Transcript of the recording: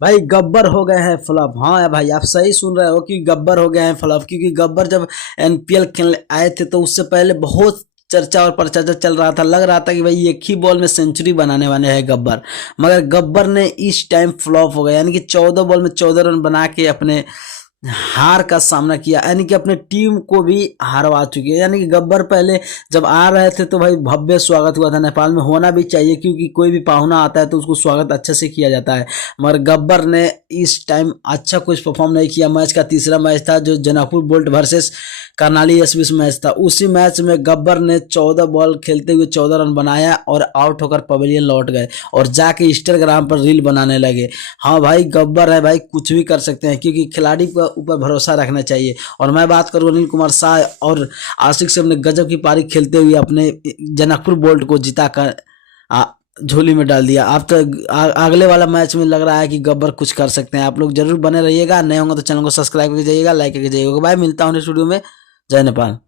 भाई गब्बर हो गए हैं फ्लॉप। हाँ भाई, आप सही सुन रहे हो कि गब्बर हो गए हैं फ्लॉप, क्योंकि गब्बर जब एनपीएल खेलने आए थे तो उससे पहले बहुत चर्चा और प्रचर्चा चल रहा था। लग रहा था कि भाई एक ही बॉल में सेंचुरी बनाने वाले हैं गब्बर। मगर गब्बर ने इस टाइम फ्लॉप हो गया, यानी कि 14 बॉल में 14 रन बना के अपने हार का सामना किया, यानी कि अपने टीम को भी हारवा चुकी है। यानी कि गब्बर पहले जब आ रहे थे तो भाई भव्य स्वागत हुआ था, नेपाल में होना भी चाहिए, क्योंकि कोई भी पाहुना आता है तो उसको स्वागत अच्छे से किया जाता है। मगर गब्बर ने इस टाइम अच्छा कुछ परफॉर्म नहीं किया। मैच का तीसरा मैच था जो Janapur bolt versus Karnali एसबीस match था। उसी मैच में गब्बर ने 14 बॉल खेलते हुए 14 रन बनाया और आउट होकर पवेलियन लौट गए और जाके इंस्टाग्राम पर रील बनाने लगे। हाँ भाई, गब्बर है भाई, कुछ भी कर सकते हैं, क्योंकि खिलाड़ी पर ऊपर भरोसा रखना चाहिए। और मैं बात करूँ अनिल कुमार शाह और आशिक से, अपने गजब की पारी खेलते हुए अपने जनकपुर बोल्ट को जिता कर झोली में डाल दिया। आप तो अगले वाला मैच में लग रहा है कि गब्बर कुछ कर सकते हैं। आप लोग जरूर बने रहिएगा, नए होंगे तो चैनल को सब्सक्राइब करके जाइएगा, लाइक करके जाइएगा। भाई मिलता हूँ नेक्स्ट वीडियो में। जय नेपाल।